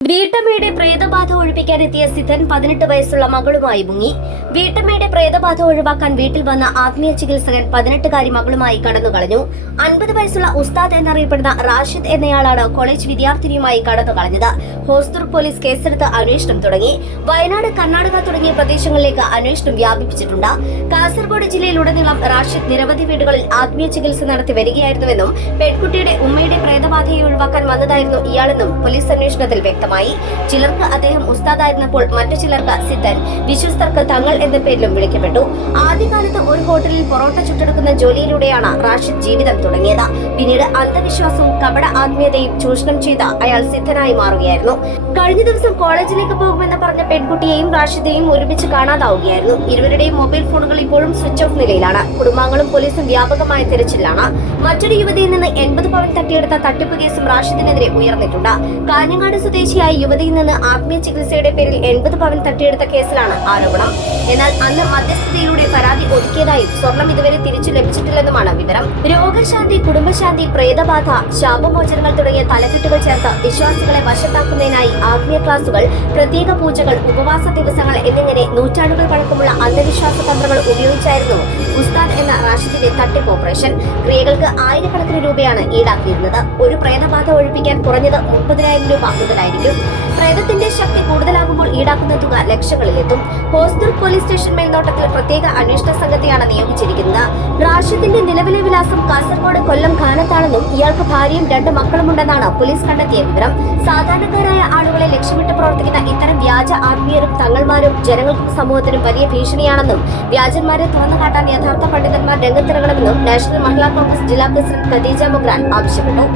വീട്ടമ്മയുടെ പ്രേതബാധ ഒഴിപ്പിക്കാനെത്തിയ സിദ്ധൻ പതിനെട്ട് വയസ്സുള്ള മകളുമായി മുങ്ങി. വീട്ടമ്മയുടെ പ്രേതബാധ ഒഴിവാക്കാൻ വീട്ടിൽ വന്ന ആത്മീയ ചികിത്സകൻ പതിനെട്ടുകാരി മകളുമായി കടന്നു കളഞ്ഞു അൻപത് വയസ്സുള്ള ഉസ്താദ് എന്നറിയപ്പെടുന്ന റാഷിദ് എന്നയാളാണ് കോളേജ് വിദ്യാർത്ഥിനിയുമായി കടന്നു കളഞ്ഞത് ഹോസ്ദുർ പോലീസ് കേസെടുത്ത് അന്വേഷണം തുടങ്ങി. വയനാട് കർണാടക തുടങ്ങിയ പ്രദേശങ്ങളിലേക്ക് അന്വേഷണം വ്യാപിപ്പിച്ചിട്ടുണ്ട്. കാസർഗോഡ് ജില്ലയിലുടനീളം റാഷിദ് നിരവധി വീടുകളിൽ ആത്മീയ ചികിത്സ നടത്തി വരികയായിരുന്നുവെന്നും പെൺകുട്ടിയുടെ ഉമ്മയുടെ പ്രേതബാധയെ ഒഴിവാക്കാൻ വന്നതായിരുന്നു ഇയാളെന്നും പോലീസ് അന്വേഷണത്തിൽ വ്യക്തമായി ചിലർക്ക് അദ്ദേഹം ഉസ്താദായിരുന്നപ്പോൾ മറ്റു ചിലർക്ക് സിദ്ധൻ വിശ്വസ്തർക്ക് തങ്ങൾ എന്ന പേരിലും വിളിക്കപ്പെട്ടു. ആദ്യകാലത്ത് ഒരു ഹോട്ടലിൽ പൊറോട്ട ചുട്ടെടുക്കുന്ന ജോലിയിലൂടെയാണ് റാഷിദ് ജീവിതം തുടങ്ങിയത്. പിന്നീട് അന്ധവിശ്വാസവും കപട ആത്മീയതയും ചൂഷണം ചെയ്ത അയാൾ സിദ്ധനായി മാറുകയായിരുന്നു. കഴിഞ്ഞ ദിവസം കോളേജിലേക്ക് പോകുമെന്ന് പറഞ്ഞ പെൺകുട്ടിയെയും റാഷിദെയും ഒരുമിച്ച് കാണാതാവുകയായിരുന്നു. ഇരുവരുടെയും മൊബൈൽ ഫോണുകൾ ഇപ്പോഴും സ്വിച്ച് ഓഫ് നിലയിലാണ്. കുടുംബാംഗങ്ങളും പോലീസും വ്യാപകമായ തിരച്ചിലാണ്. മറ്റൊരു യുവതിയിൽ നിന്ന് എൺപത് പവൻ തട്ടിയെടുത്ത തട്ടിപ്പ് കേസും റാഷിദിനെതിരെ ഉയർന്നിട്ടുണ്ട്. കാഞ്ഞങ്ങാട് സ്വദേശിയായ യുവതിയിൽ നിന്ന് ആത്മീയ ചികിത്സയുടെ പേരിൽ എൺപത് പവൻ തട്ടിയെടുത്ത കേസിലാണ് ആരോപണം. എന്നാൽ അന്ന് മധ്യസ്ഥതയിലൂടെ പരാതി ഒതുക്കിയതായും സ്വർണം ഇതുവരെ തിരിച്ചു ലഭിച്ചിട്ടില്ലെന്നുമാണ് വിവരം. രോഗശാന്തി കുടുംബശാന്തി പ്രേതബാധ ശാപമോചനങ്ങൾ തുടങ്ങിയ തലക്കെട്ടുകൾ ചേർത്ത് വിശ്വാസികളെ വശത്താക്കുന്നതിനായി ആത്മീയ ക്ലാസുകൾ പ്രത്യേക പൂജകൾ ഉപവാസ ദിവസങ്ങൾ എന്നിങ്ങനെ നൂറ്റാണ്ടുകൾ പഴക്കമുള്ള അന്ധവിശ്വാസ തന്ത്രങ്ങൾ ഉപയോഗിച്ചായിരുന്നു ഉസ്താദ് എന്ന റാഷിദിന്റെ തട്ടിപ്പ് ഓപ്പറേഷൻ. ക്രിയകൾക്ക് ആയിരക്കണക്കിന് രൂപയാണ് ഈടാക്കിയിരുന്നത്. ഒരു പ്രേതബാധ ഒഴിപ്പിക്കാൻ കുറഞ്ഞത് മുപ്പതിനായിരം രൂപ മുതലായിരിക്കും. പ്രേതത്തിന്റെ ശക്തി കൂടുതലാകുമ്പോൾ ഈടാക്കുന്ന തുക ലക്ഷങ്ങളിലെത്തും. ഹോസ്ദുർ പോലീസ് സ്റ്റേഷൻ മേൽനോട്ടത്തിൽ പ്രത്യേക അന്വേഷണ സംഘത്തെയാണ് നിയോഗിച്ചിരിക്കുന്നത്. റാഷിദിന്റെ നിലവിലെ വിലാസം കാസർഗോഡ് കൊല്ലം ഖാനത്താണെന്നും ഇയാൾക്ക് ഭാര്യയും രണ്ട് മക്കളുമുണ്ടെന്നാണ് പോലീസ് കണ്ടെത്തിയ വിവരം. സാധാരണക്കാരായ ആളുകളെ ലക്ഷ്യമിട്ട് പ്രവർത്തിക്കുന്ന ഇത്തരം വ്യാജ ആത്മീയരും തങ്ങൾമാരും ജനങ്ങൾക്കും സമൂഹത്തിനും വലിയ ഭീഷണിയാണെന്നും വ്യാജന്മാരെ തുറന്നു കാട്ടാൻ യഥാർത്ഥ പണ്ഡിതന്മാർ രംഗത്തിറങ്ങണമെന്നും നാഷണൽ മഹിളാ കോൺഗ്രസ് ജില്ലാ പ്രസിഡന്റ് ഖദീജ മുഗ്രാൻ ആവശ്യപ്പെട്ടു.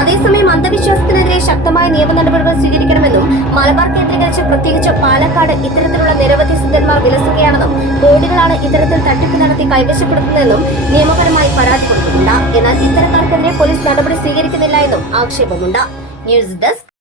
അതേസമയം അന്ധവിശ്വാസത്തിനെതിരെ ശക്തമായ നിയമ നടപടികൾ സ്വീകരിക്കണമെന്നും മലബാർ കേന്ദ്രീകരിച്ച് പ്രത്യേകിച്ച് പാലക്കാട് ഇത്തരത്തിലുള്ള നിരവധി സിദ്ധന്മാർ വിലസുകയാണെന്നും കോടികളാണ് ഇത്തരത്തിൽ തട്ടിപ്പ് നടത്തി കൈവശപ്പെടുത്തുന്നതെന്നും നിയമപരമായി പരാതി കൊടുക്കുന്നുണ്ട് എന്നാൽ ഇത്തരക്കാർക്കെതിരെ പോലീസ് നടപടി സ്വീകരിക്കുന്നില്ല എന്നും ആക്ഷേപമുണ്ട്. News desk